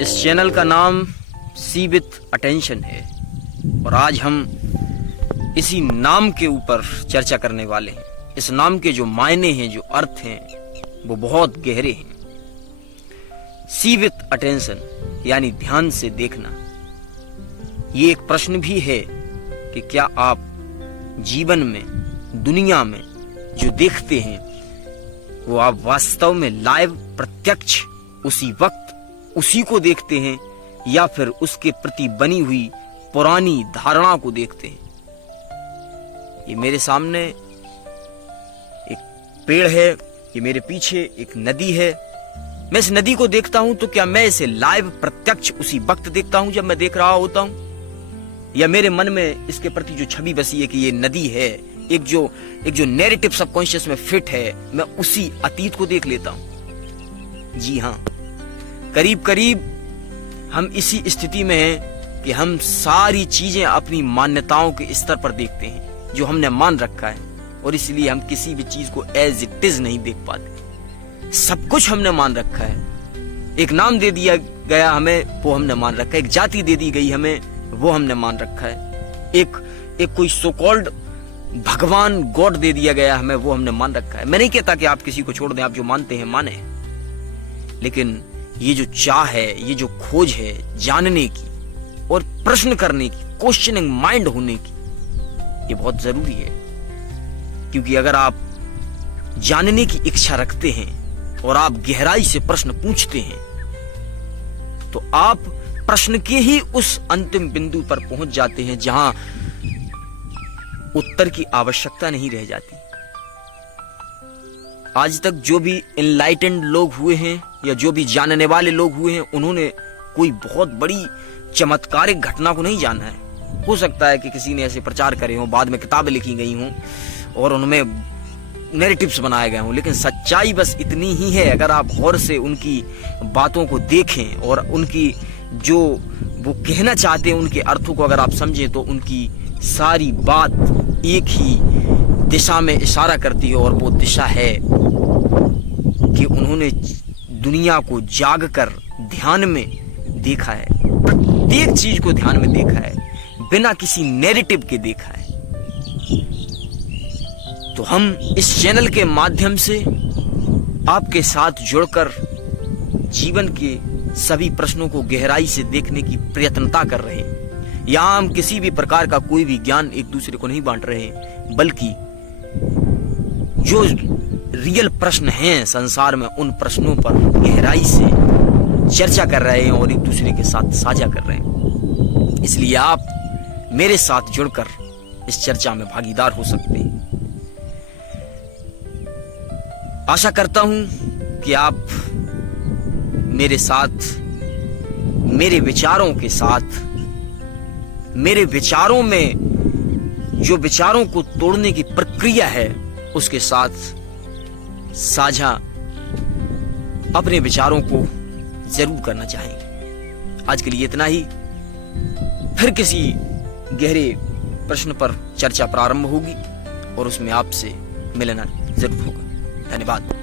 इस चैनल का नाम सी विथ अटेंशन है और आज हम इसी नाम के ऊपर चर्चा करने वाले हैं। इस नाम के जो मायने हैं, जो अर्थ हैं, वो बहुत गहरे हैं। सी विथ अटेंशन यानी ध्यान से देखना। ये एक प्रश्न भी है कि क्या आप जीवन में, दुनिया में जो देखते हैं वो आप वास्तव में लाइव, प्रत्यक्ष, उसी वक्त उसी को देखते हैं या फिर उसके प्रति बनी हुई पुरानी धारणा को देखते हैं। ये मेरे सामने एक पेड़ है, ये मेरे पीछे एक नदी है। मैं इस नदी को देखता हूं तो क्या मैं इसे लाइव, प्रत्यक्ष उसी वक्त देखता हूं जब मैं देख रहा होता हूं, या मेरे मन में इसके प्रति जो छवि बसी है कि ये नदी है, एक जो नैरेटिव सबकॉन्शियस में फिट है, मैं उसी अतीत को देख लेता हूं। जी हां, करीब करीब हम इसी स्थिति में हैं कि हम सारी चीजें अपनी मान्यताओं के स्तर पर देखते हैं जो हमने मान रखा है, और इसलिए हम किसी भी चीज को एज इट इज नहीं देख पाते। सब कुछ हमने मान रखा है। एक नाम दे दिया गया हमें, वो हमने मान रखा है। एक जाति दे दी गई हमें, वो हमने मान रखा है। एक कोई सो कॉल्ड भगवान, गॉड दे दिया गया हमें, वो हमने मान रखा है। मैं नहीं कहता कि आप किसी को छोड़ दें, आप जो मानते हैं माने, लेकिन ये जो चाह है, ये जो खोज है जानने की और प्रश्न करने की, क्वेश्चनिंग माइंड होने की, ये बहुत जरूरी है। क्योंकि अगर आप जानने की इच्छा रखते हैं और आप गहराई से प्रश्न पूछते हैं तो आप प्रश्न के ही उस अंतिम बिंदु पर पहुंच जाते हैं जहां उत्तर की आवश्यकता नहीं रह जाती। आज तक जो भी इनलाइटेंड लोग हुए हैं या जो भी जानने वाले लोग हुए हैं, उन्होंने कोई बहुत बड़ी चमत्कारिक घटना को नहीं जाना है। हो सकता है कि किसी ने ऐसे प्रचार करे हों, बाद में किताबें लिखी गई हों और उनमें नैरेटिव्स बनाए गए हों, लेकिन सच्चाई बस इतनी ही है। अगर आप गौर से उनकी बातों को देखें और उनकी जो वो कहना चाहते हैं, उनके अर्थों को अगर आप समझें, तो उनकी सारी बात एक ही दिशा में इशारा करती है, और वो दिशा है कि उन्होंने दुनिया को जागकर ध्यान में देखा है, प्रत्येक चीज को ध्यान में देखा है, बिना किसी नैरेटिव के देखा है। तो हम इस चैनल के माध्यम से आपके साथ जुड़कर जीवन के सभी प्रश्नों को गहराई से देखने की प्रयत्नता कर रहे हैं। यहां हम किसी भी प्रकार का कोई भी ज्ञान एक दूसरे को नहीं बांट रहे हैं, बल्कि जो रियल प्रश्न हैं संसार में, उन प्रश्नों पर गहराई से चर्चा कर रहे हैं और एक दूसरे के साथ साझा कर रहे हैं। इसलिए आप मेरे साथ जुड़कर इस चर्चा में भागीदार हो सकते हैं। आशा करता हूं कि आप मेरे साथ, मेरे विचारों के साथ, मेरे विचारों में जो विचारों को तोड़ने की प्रक्रिया है उसके साथ साझा अपने विचारों को जरूर करना चाहेंगे। आज के लिए इतना ही। फिर किसी गहरे प्रश्न पर चर्चा प्रारंभ होगी और उसमें आपसे मिलना जरूर होगा। धन्यवाद।